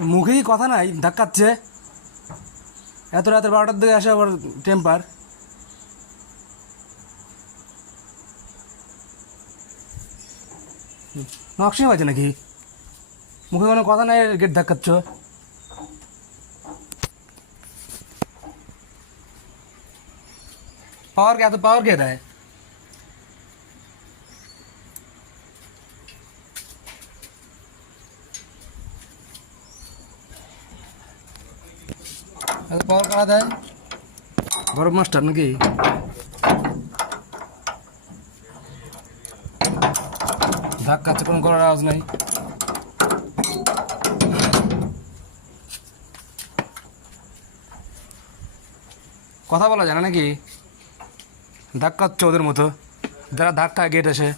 মুখেই কথা নাই, ধাক্কাচ্ছে। এত রাতের 12টার দিকে আসে আবার টেম্পার। নকশি হয়েছে নাকি? মুখে কোনো কথা নাই, গেট ধাক্কাচ্ছ। এত পাওয়ার কে দেয়? এত পাওয়ার কারা দেয়? বড় মাস্টার নাকি? ধাক্কাচ্ছে, কোনো গলার আওয়াজ নাই। কথা বলা যায় না নাকি? ধাক্কাচ্ছে ওদের মতো, যারা ধাক্কায় গেট আসে।